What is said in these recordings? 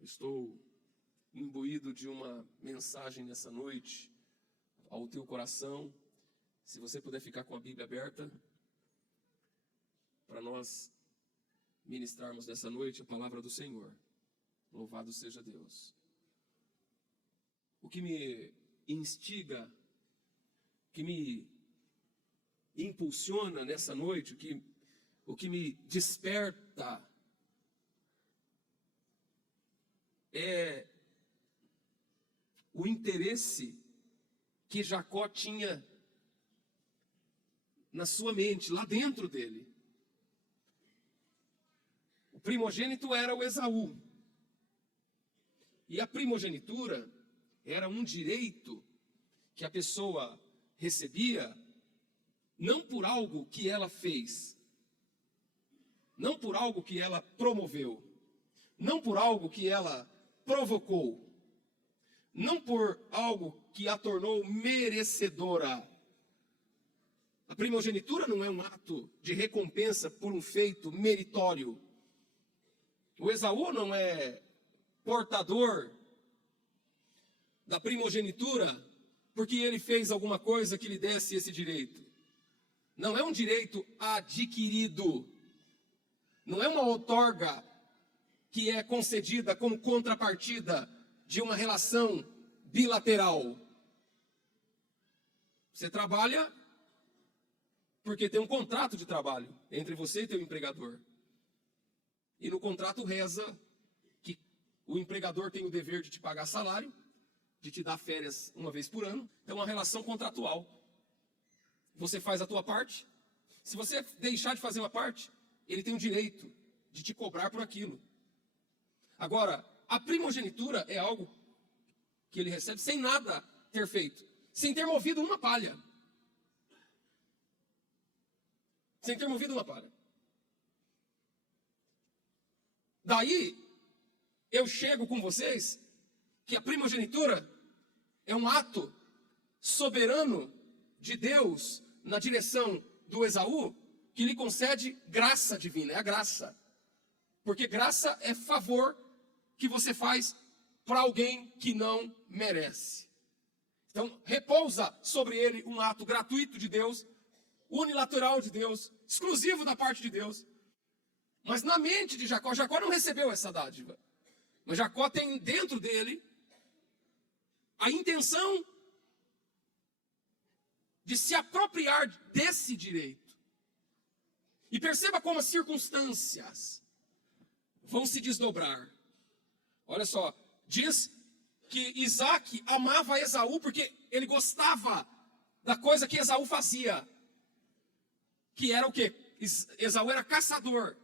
Estou imbuído de uma mensagem nessa noite ao teu coração. Se você puder ficar com a Bíblia aberta, para nós ministrarmos nessa noite a palavra do Senhor. Louvado seja Deus. O que me instiga, que me impulsiona nessa noite, o que me desperta é o interesse que Jacó tinha na sua mente, lá dentro dele. O primogênito era o Esaú. E a primogenitura era um direito que a pessoa recebia não por algo que ela fez, não por algo que ela promoveu, não por algo que ela provocou, não por algo que a tornou merecedora. A primogenitura não é um ato de recompensa por um feito meritório. O Esaú não é portador da primogenitura porque ele fez alguma coisa que lhe desse esse direito. Não é um direito adquirido. Não é uma outorga que é concedida como contrapartida de uma relação bilateral. Você trabalha porque tem um contrato de trabalho entre você e teu empregador. E no contrato reza que o empregador tem o dever de te pagar salário, de te dar férias uma vez por ano. Então é uma relação contratual. Você faz a tua parte. Se você deixar de fazer uma parte, ele tem o direito de te cobrar por aquilo. Agora, a primogenitura é algo que ele recebe sem nada ter feito, sem ter movido uma palha. Sem ter movido uma palha. Daí, eu chego com vocês que a primogenitura é um ato soberano de Deus na direção do Esaú, que lhe concede graça divina, é a graça. Porque graça é favor que você faz para alguém que não merece. Então, repousa sobre ele um ato gratuito de Deus, unilateral de Deus, exclusivo da parte de Deus. Mas na mente de Jacó, Jacó não recebeu essa dádiva. Mas Jacó tem dentro dele a intenção de se apropriar desse direito. E perceba como as circunstâncias vão se desdobrar. Olha só, diz que Isaac amava Esaú porque ele gostava da coisa que Esaú fazia. Que era o quê? Esaú era caçador.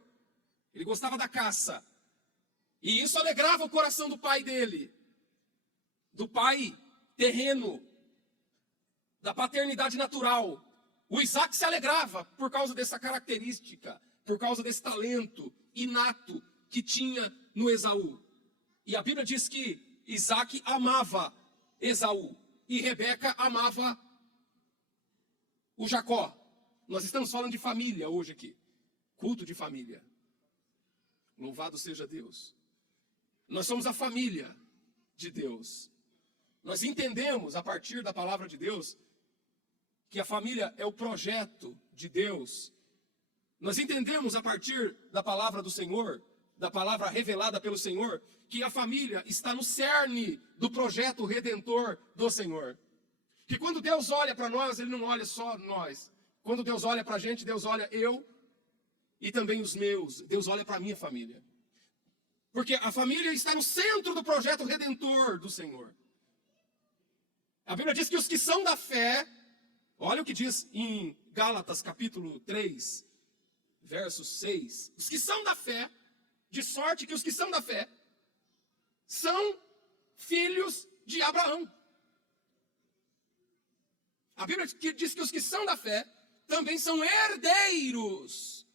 Ele gostava da caça. E isso alegrava o coração do pai dele. Do pai terreno. Da paternidade natural. O Isaac se alegrava por causa dessa característica. Por causa desse talento inato que tinha no Esaú. E a Bíblia diz que Isaac amava Esaú. E Rebeca amava o Jacó. Nós estamos falando de família hoje aqui. Culto de família. Louvado seja Deus. Nós somos a família de Deus. Nós entendemos a partir da palavra de Deus que a família é o projeto de Deus. Nós entendemos a partir da palavra do Senhor, da palavra revelada pelo Senhor, que a família está no cerne do projeto redentor do Senhor. Que quando Deus olha para nós, Ele não olha só nós. Quando Deus olha para a gente, Deus olha eu e também os meus. Deus olha para a minha família. Porque a família está no centro do projeto redentor do Senhor. A Bíblia diz que os que são da fé, olha o que diz em Gálatas capítulo 3, verso 6. Os que são da fé, de sorte que os que são da fé, são filhos de Abraão. A Bíblia diz que os que são da fé também são herdeiros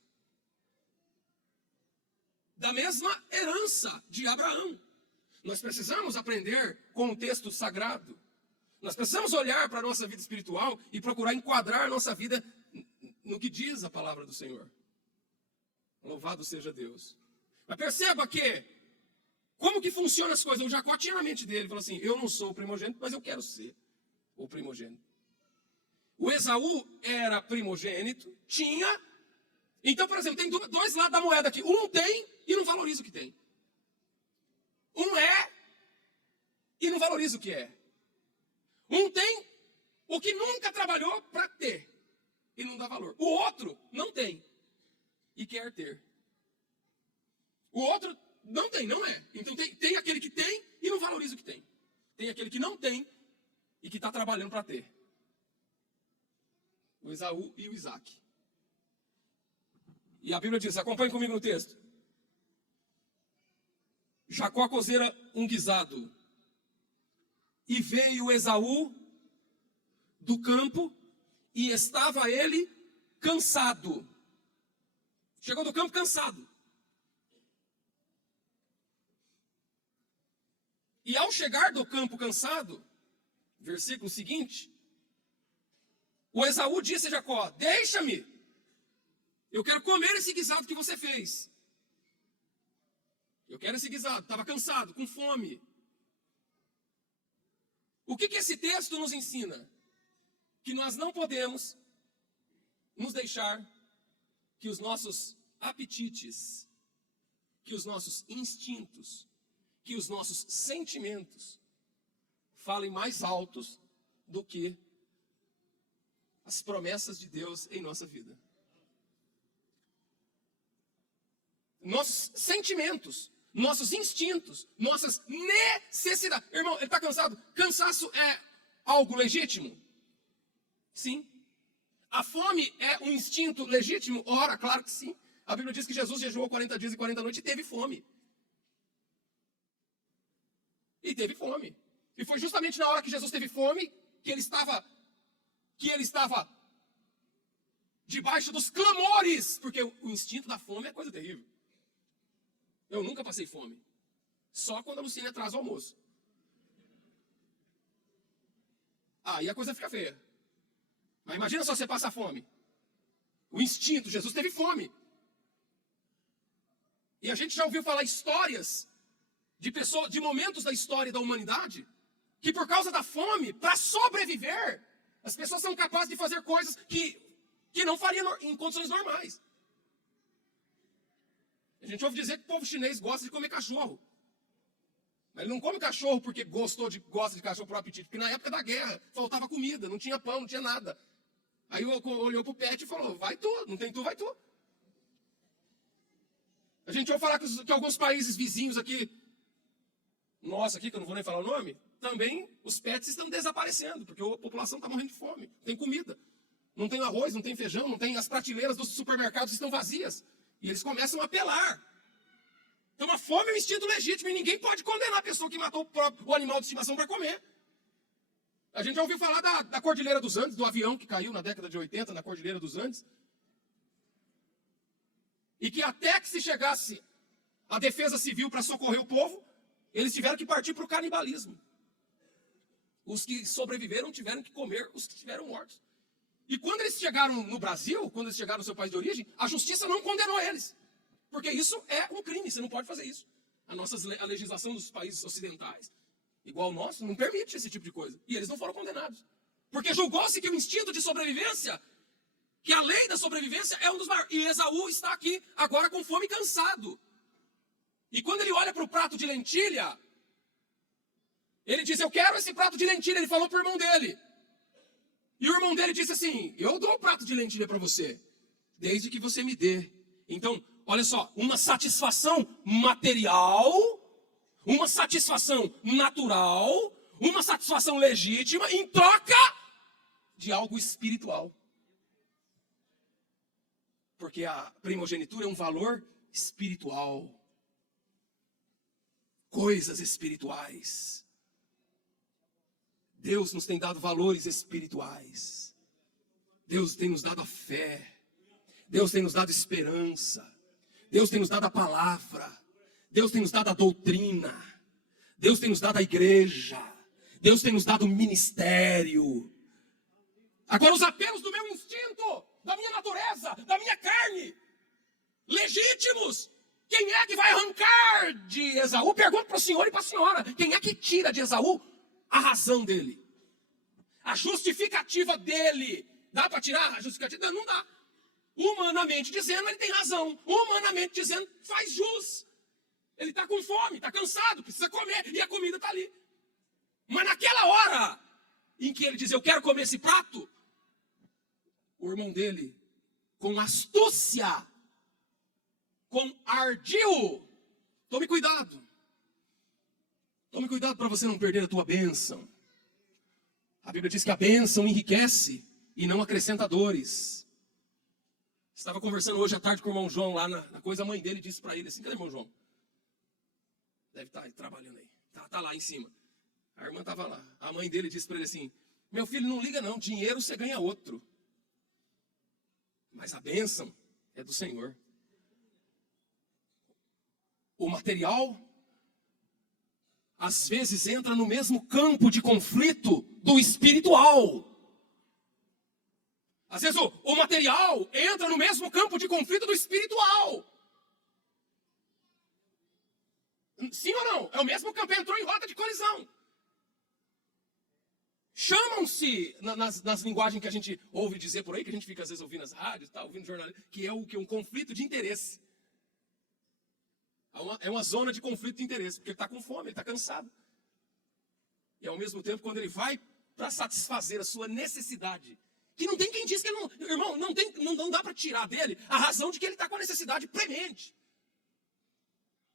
da mesma herança de Abraão. Nós precisamos aprender com o texto sagrado. Nós precisamos olhar para a nossa vida espiritual e procurar enquadrar a nossa vida no que diz a palavra do Senhor. Louvado seja Deus. Mas perceba que, como que funcionam as coisas? O Jacó tinha na mente dele, falou assim, eu não sou o primogênito, mas eu quero ser o primogênito. O Esaú era primogênito, tinha. Então, por exemplo, tem dois lados da moeda aqui. Um tem e não valoriza o que tem. Um é e não valoriza o que é. Um tem o que nunca trabalhou para ter e não dá valor. O outro não tem e quer ter. O outro não tem, não é. Então tem aquele que tem e não valoriza o que tem. Tem aquele que não tem e que está trabalhando para ter. O Esaú e o Isaac. E a Bíblia diz, acompanhe comigo no texto. Jacó cozera um guisado. E veio Esaú do campo e estava ele cansado. Chegou do campo cansado. E ao chegar do campo cansado, versículo seguinte, o Esaú disse a Jacó, deixa-me, eu quero comer esse guisado que você fez. Eu quero esse guisado, estava cansado, com fome. O que esse texto nos ensina? Que nós não podemos nos deixar que os nossos apetites, que os nossos instintos, que os nossos sentimentos falem mais altos do que as promessas de Deus em nossa vida. Nossos sentimentos, nossos instintos, nossas necessidades. Irmão, ele está cansado? Cansaço é algo legítimo? Sim. A fome é um instinto legítimo? Ora, claro que sim. A Bíblia diz que Jesus jejuou 40 dias e 40 noites e teve fome. E teve fome. E foi justamente na hora que Jesus teve fome que ele estava debaixo dos clamores, porque o instinto da fome é coisa terrível. Eu nunca passei fome. Só quando a Lucília traz o almoço. Aí a coisa fica feia. Mas imagina só você passar fome. O instinto, Jesus teve fome. E a gente já ouviu falar histórias de momentos da história da humanidade, que por causa da fome, para sobreviver, as pessoas são capazes de fazer coisas que não fariam em condições normais. A gente ouve dizer que o povo chinês gosta de comer cachorro. Mas ele não come cachorro porque gosta de cachorro por apetite. Porque na época da guerra faltava comida, não tinha pão, não tinha nada. Aí olhou pro pet e falou, vai tu, não tem tu, vai tu. A gente ouve falar que alguns países vizinhos aqui, nossa aqui, que eu não vou nem falar o nome, também os pets estão desaparecendo, porque a população está morrendo de fome, não tem comida. Não tem arroz, não tem feijão, não tem, as prateleiras dos supermercados estão vazias. E eles começam a apelar. Então a fome é um instinto legítimo e ninguém pode condenar a pessoa que matou o animal de estimação para comer. A gente já ouviu falar da Cordilheira dos Andes, do avião que caiu na década de 80 na Cordilheira dos Andes. E que até que se chegasse a defesa civil para socorrer o povo, eles tiveram que partir para o canibalismo. Os que sobreviveram tiveram que comer os que estiveram mortos. E quando eles chegaram no Brasil, quando eles chegaram no seu país de origem, a justiça não condenou eles. Porque isso é um crime, você não pode fazer isso. A legislação dos países ocidentais, igual o nosso, não permite esse tipo de coisa. E eles não foram condenados. Porque julgou-se que o instinto de sobrevivência, que a lei da sobrevivência é um dos maiores. E Esaú está aqui agora com fome e cansado. E quando ele olha para o prato de lentilha, ele diz, eu quero esse prato de lentilha. Ele falou para o irmão dele. E o irmão dele disse assim, eu dou o prato de lentilha para você, desde que você me dê. Então, olha só, uma satisfação material, uma satisfação natural, uma satisfação legítima em troca de algo espiritual. Porque a primogenitura é um valor espiritual. Coisas espirituais. Deus nos tem dado valores espirituais. Deus tem nos dado a fé. Deus tem nos dado esperança. Deus tem nos dado a palavra. Deus tem nos dado a doutrina. Deus tem nos dado a igreja. Deus tem nos dado o ministério. Agora os apelos do meu instinto, da minha natureza, da minha carne, legítimos, Quem é que vai arrancar de Esaú? Pergunto para o senhor e para a senhora. Quem é que tira de Esaú a razão dele? A justificativa dele. Dá para tirar a justificativa? Não dá. Humanamente dizendo, ele tem razão. Humanamente dizendo, faz jus. Ele está com fome, está cansado, precisa comer. E a comida está ali. Mas naquela hora em que ele diz, eu quero comer esse prato, o irmão dele, com astúcia, com ardil, tome cuidado. Tome cuidado para você não perder a tua bênção. A Bíblia diz que a bênção enriquece e não acrescenta dores. Estava conversando hoje à tarde com o irmão João lá na coisa, a mãe dele disse para ele assim, cadê o irmão João? Deve estar aí, trabalhando aí, tá lá em cima. A irmã estava lá, a mãe dele disse para ele assim, meu filho, não liga não, dinheiro você ganha outro. Mas a bênção é do Senhor. O material, às vezes, entra no mesmo campo de conflito do espiritual. Às vezes, o material entra no mesmo campo de conflito do espiritual. Sim ou não? É o mesmo campo, entrou em rota de colisão. Chamam-se, nas linguagens que a gente ouve dizer por aí, que a gente fica às vezes ouvindo nas rádios, ouvindo jornalismo, que é um conflito de interesse. É uma zona de conflito de interesse, porque ele está com fome, ele está cansado. E ao mesmo tempo, quando ele vai para satisfazer a sua necessidade, que não tem quem diz que ele não... Irmão, não dá para tirar dele a razão de que ele está com a necessidade premente.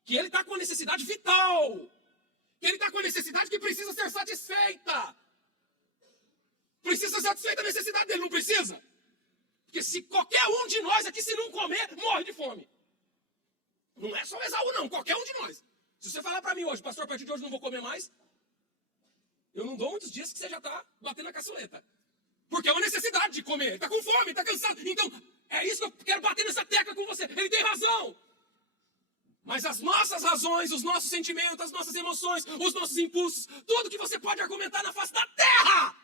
Que ele está com a necessidade vital. Que ele está com a necessidade que precisa ser satisfeita. Precisa ser satisfeita a necessidade dele, não precisa? Porque se qualquer um de nós aqui, se não comer, morre de fome. Não é só Esaú, não. Qualquer um de nós. Se você falar para mim hoje, pastor, a partir de hoje não vou comer mais, eu não dou muitos dias que você já está batendo a caçuleta. Porque é uma necessidade de comer. Ele está com fome, está cansado. Então, é isso que eu quero bater nessa tecla com você. Ele tem razão. Mas as nossas razões, os nossos sentimentos, as nossas emoções, os nossos impulsos, tudo que você pode argumentar na face da terra,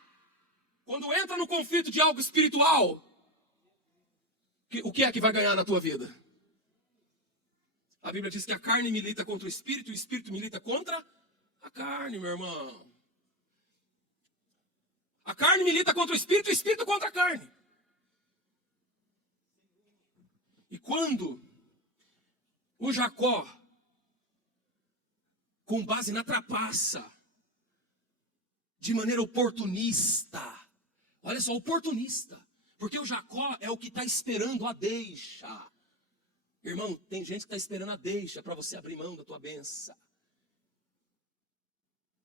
quando entra no conflito de algo espiritual, o que é que vai ganhar na tua vida? A Bíblia diz que a carne milita contra o espírito milita contra a carne, meu irmão. A carne milita contra o espírito contra a carne. E quando o Jacó, com base na trapaça, de maneira oportunista, olha só, oportunista, porque o Jacó é o que está esperando a deixa. Irmão, tem gente que está esperando a deixa para você abrir mão da tua bênção.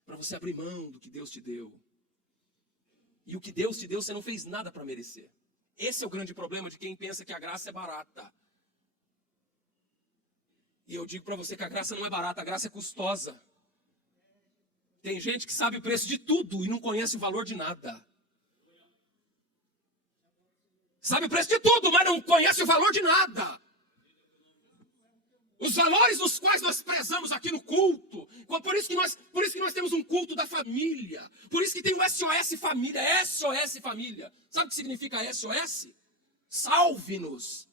Para você abrir mão do que Deus te deu. E o que Deus te deu, você não fez nada para merecer. Esse é o grande problema de quem pensa que a graça é barata. E eu digo para você que a graça não é barata, a graça é custosa. Tem gente que sabe o preço de tudo e não conhece o valor de nada. Sabe o preço de tudo, mas não conhece o valor de nada. Os valores nos quais nós prezamos aqui no culto. Por isso que nós temos um culto da família. Por isso que tem o SOS Família. SOS Família. Sabe o que significa SOS? Salve-nos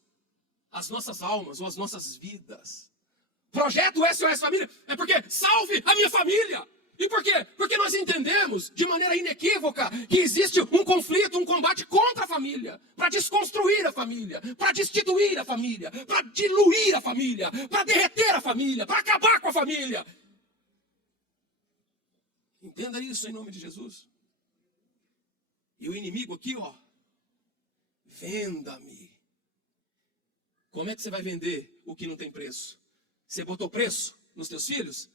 as nossas almas ou as nossas vidas. Projeto SOS Família é porque salve a minha família. E por quê? Porque nós entendemos de maneira inequívoca que existe um conflito, um combate contra a família, para desconstruir a família, para destituir a família, para diluir a família, para derreter a família, para acabar com a família. Entenda isso em nome de Jesus. E o inimigo aqui, ó, venda-me. Como é que você vai vender o que não tem preço? Você botou preço nos teus filhos?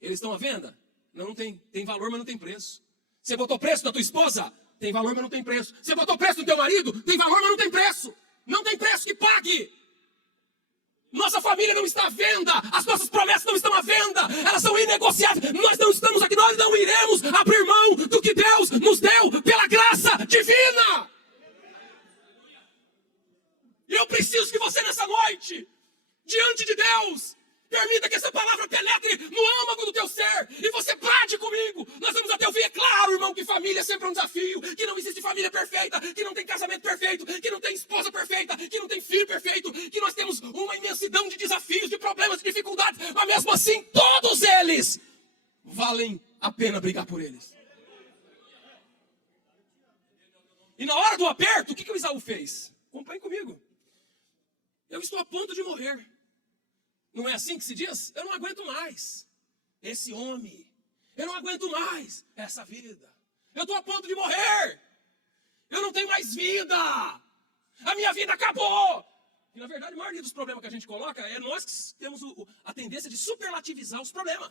Eles estão à venda? Não tem valor, mas não tem preço. Você botou preço na tua esposa? Tem valor, mas não tem preço. Você botou preço no teu marido? Tem valor, mas não tem preço. Não tem preço que pague. Nossa família não está à venda. As nossas promessas não estão à venda. Elas são inegociáveis. Nós não estamos aqui, nós não iremos abrir mão do que Deus nos deu pela graça divina. E eu preciso que você nessa noite, diante de Deus, Permita que essa palavra penetre no âmago do teu ser e você brade comigo. Nós vamos até o fim. É claro, irmão, que família é sempre um desafio, que não existe família perfeita, que não tem casamento perfeito, que não tem esposa perfeita, que não tem filho perfeito, que nós temos uma imensidão de desafios, de problemas, de dificuldades, mas mesmo assim todos eles valem a pena brigar por eles. E na hora do aperto, o que o Esaú fez? Acompanhe comigo. Eu estou a ponto de morrer. Não é assim que se diz? Eu não aguento mais esse homem. Eu não aguento mais essa vida. Eu estou a ponto de morrer. Eu não tenho mais vida. A minha vida acabou. E na verdade, a maioria dos problemas que a gente coloca é nós que temos a tendência de superlativizar os problemas.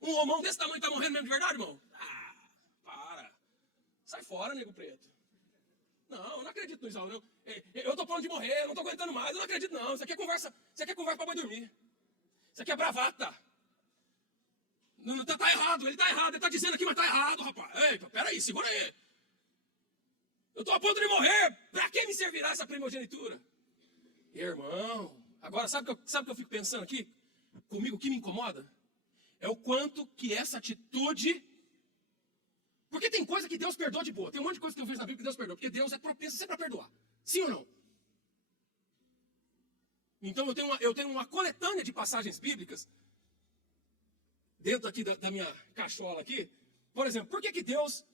Um homão desse tamanho está morrendo mesmo de verdade, irmão? Ah, para. Sai fora, nego preto. Não, eu não acredito no Esaú, não. Eu estou a ponto de morrer, eu não estou aguentando mais, eu não acredito não. Isso aqui é conversa para boi dormir. Isso aqui é bravata. Não, tá errado, ele está dizendo aqui, mas está errado, rapaz. Eita, peraí, segura aí. Eu estou a ponto de morrer, para que me servirá essa primogenitura? Irmão, agora sabe o que eu fico pensando aqui? Comigo, o que me incomoda? É o quanto que essa atitude... Porque tem coisa que Deus perdoa de boa. Tem um monte de coisa que eu fiz na Bíblia que Deus perdoa. Porque Deus é propenso sempre a perdoar. Sim ou não? Então eu tenho uma coletânea de passagens bíblicas dentro aqui da minha cachola aqui. Por exemplo, por que Deus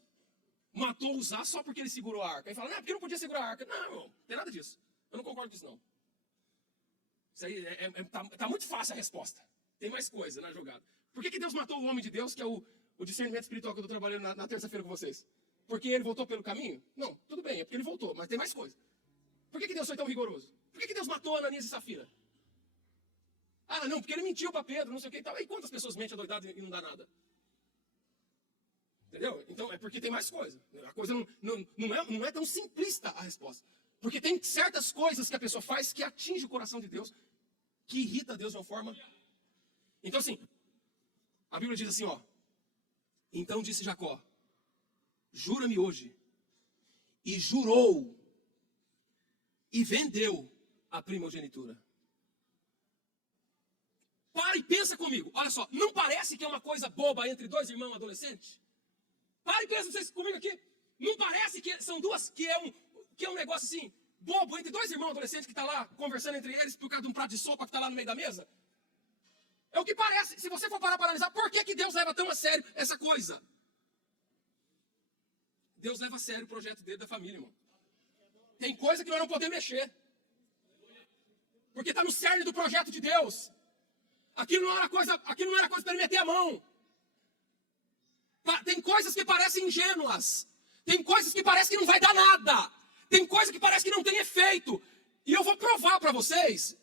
matou Uzá só porque ele segurou a arca? Aí fala, não, porque não podia segurar a arca. Não, não tem nada disso. Eu não concordo com isso, não. Isso aí tá muito fácil a resposta. Tem mais coisa na jogada. Por que Deus matou o homem de Deus, que é o discernimento espiritual que eu estou trabalhando na terça-feira com vocês? Porque ele voltou pelo caminho? Não, tudo bem, é porque ele voltou, mas tem mais coisa. Por que Deus foi tão rigoroso? Por que Deus matou Ananias e Safira? Ah, não, porque ele mentiu para Pedro, não sei o que e tal. E quantas pessoas mentem adoidadas e não dá nada? Entendeu? Então é porque tem mais coisa. A coisa não é tão simplista a resposta. Porque tem certas coisas que a pessoa faz que atinge o coração de Deus, que irrita Deus de uma forma. Então assim, a Bíblia diz assim, ó. Então disse Jacó, jura-me hoje. E jurou. E vendeu a primogenitura. Para e pensa comigo. Olha só, não parece que é uma coisa boba entre dois irmãos adolescentes? Para e pensa vocês comigo aqui. Não parece que são duas, que é um negócio assim, bobo, entre dois irmãos adolescentes que estão lá conversando entre eles por causa de um prato de sopa que está lá no meio da mesa? É o que parece. Se você for parar para analisar, por que Deus leva tão a sério essa coisa? Deus leva a sério o projeto dele da família, irmão. Tem coisa que nós não podemos mexer. Porque está no cerne do projeto de Deus. Aquilo não era coisa para ele meter a mão. Tem coisas que parecem ingênuas. Tem coisas que parecem que não vai dar nada. Tem coisas que parece que não tem efeito. E eu vou provar para vocês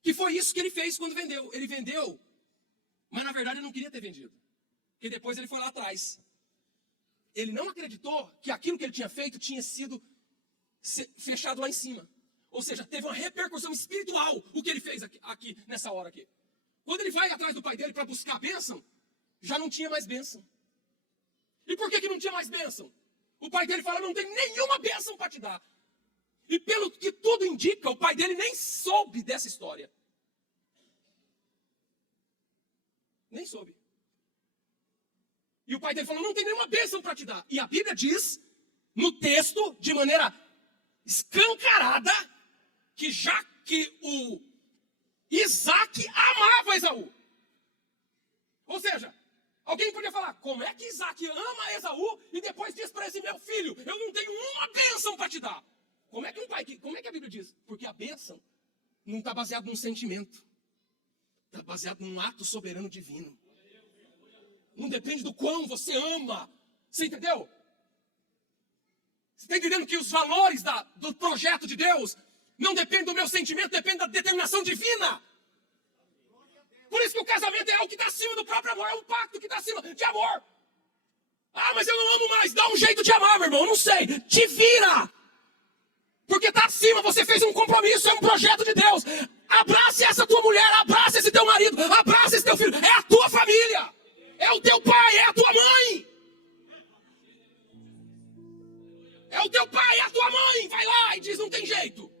que foi isso que ele fez quando vendeu. Ele vendeu, mas na verdade ele não queria ter vendido. Porque depois ele foi lá atrás. Ele não acreditou que aquilo que ele tinha feito tinha sido fechado lá em cima. Ou seja, teve uma repercussão espiritual o que ele fez aqui nessa hora aqui. Quando ele vai atrás do pai dele para buscar a bênção, já não tinha mais bênção. E por que não tinha mais bênção? O pai dele fala, não tem nenhuma bênção para te dar. E pelo que tudo indica, o pai dele nem soube dessa história. Nem soube. E o pai dele falou, não tem nenhuma bênção para te dar. E a Bíblia diz, no texto, de maneira escancarada, que já que o Isaac amava Esaú. Ou seja, alguém podia falar, como é que Isaac ama Esaú e depois diz para esse meu filho, eu não tenho uma bênção para te dar? Como é que a Bíblia diz? Porque a bênção não está baseada num sentimento. Está baseado num ato soberano divino. Não depende do quão você ama. Você entendeu? Você está entendendo que os valores do projeto de Deus não dependem do meu sentimento, dependem da determinação divina. Por isso que o casamento é o que está acima do próprio amor, é um pacto que está acima de amor. Ah, mas eu não amo mais. Dá um jeito de amar, meu irmão. Eu não sei. Te vira. Porque está acima, você fez um compromisso, é um projeto de Deus. Abrace essa tua mulher, abrace esse teu marido, abrace esse teu filho. É a tua família. É o teu pai, é a tua mãe. É o teu pai, é a tua mãe. Vai lá e diz, não tem jeito.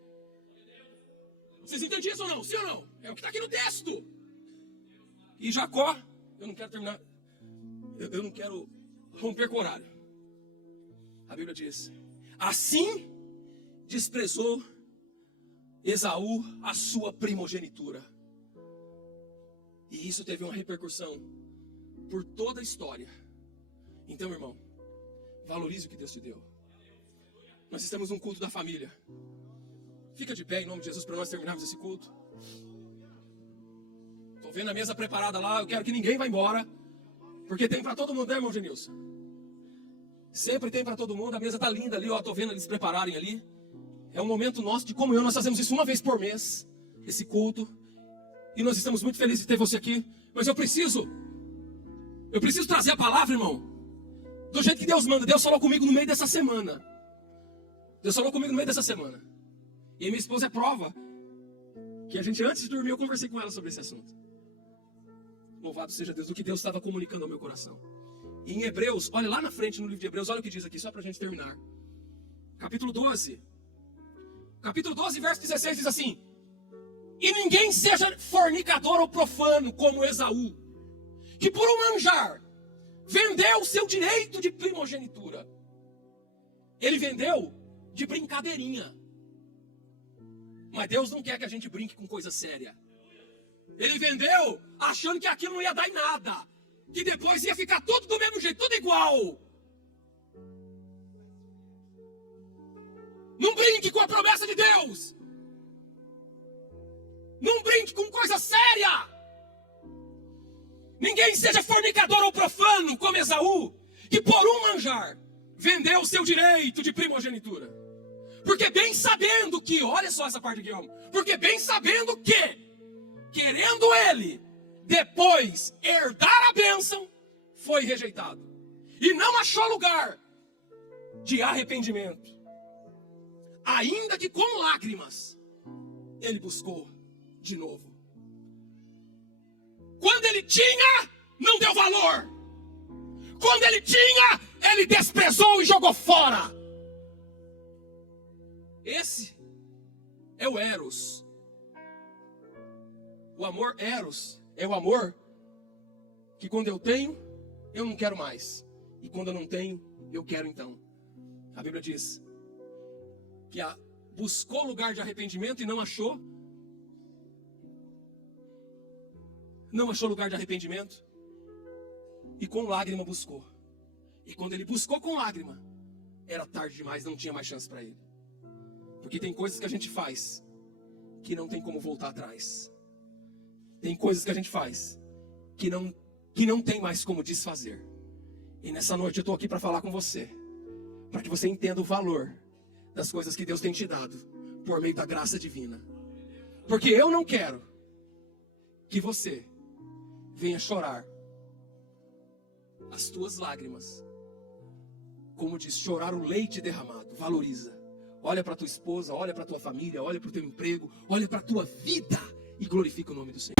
Vocês entendem isso ou não? Sim ou não? É o que está aqui no texto. E Jacó, eu não quero terminar, eu não quero romper com o horário. A Bíblia diz: assim desprezou Esaú a sua primogenitura. E isso teve uma repercussão por toda a história. Então, irmão, valorize o que Deus te deu. Nós estamos num culto da família. Fica de pé em nome de Jesus para nós terminarmos esse culto. Estou vendo a mesa preparada lá. Eu quero que ninguém vá embora, porque tem para todo mundo, né, irmão Genilson? Sempre tem para todo mundo. A mesa está linda ali, ó. Estou vendo eles prepararem ali. É um momento nosso de comunhão. Nós fazemos isso uma vez por mês, esse culto. E nós estamos muito felizes de ter você aqui. Mas eu preciso trazer a palavra, irmão, do jeito que Deus manda. Deus falou comigo no meio dessa semana. E minha esposa é prova que a gente, antes de dormir, eu conversei com ela sobre esse assunto. Louvado seja Deus, do que Deus estava comunicando ao meu coração. E em Hebreus, olha lá na frente no livro de Hebreus, olha o que diz aqui, só para a gente terminar. Capítulo 12, verso 16 diz assim: e ninguém seja fornicador ou profano como Esaú, que por um manjar vendeu o seu direito de primogenitura. Ele vendeu de brincadeirinha. Mas Deus não quer que a gente brinque com coisa séria. Ele vendeu achando que aquilo não ia dar em nada, que depois ia ficar tudo do mesmo jeito, tudo igual. Não brinque com a promessa de Deus. Não brinque com coisa séria. Ninguém seja fornicador ou profano como Esaú, que por um manjar vendeu o seu direito de primogenitura. Porque bem sabendo que, olha só essa parte aqui, homem. Porque bem sabendo que, querendo ele depois herdar a bênção, foi rejeitado. E não achou lugar de arrependimento. Ainda que com lágrimas, ele buscou de novo. Quando ele tinha, não deu valor. Quando ele tinha, ele desprezou e jogou fora. Esse é o Eros. O amor Eros é o amor que quando eu tenho, eu não quero mais. E quando eu não tenho, eu quero então. A Bíblia diz que buscou lugar de arrependimento e não achou. Não achou lugar de arrependimento. E com lágrima buscou. E quando ele buscou com lágrima, era tarde demais, não tinha mais chance para ele. Porque tem coisas que a gente faz que não tem como voltar atrás. Tem coisas que a gente faz que não tem mais como desfazer. E nessa noite eu estou aqui para falar com você, para que você entenda o valor das coisas que Deus tem te dado por meio da graça divina. Porque eu não quero que você venha chorar as tuas lágrimas. Como diz, chorar o leite derramado. Valoriza. Olha para tua esposa, olha para tua família, olha para o teu emprego, olha para a tua vida e glorifica o nome do Senhor.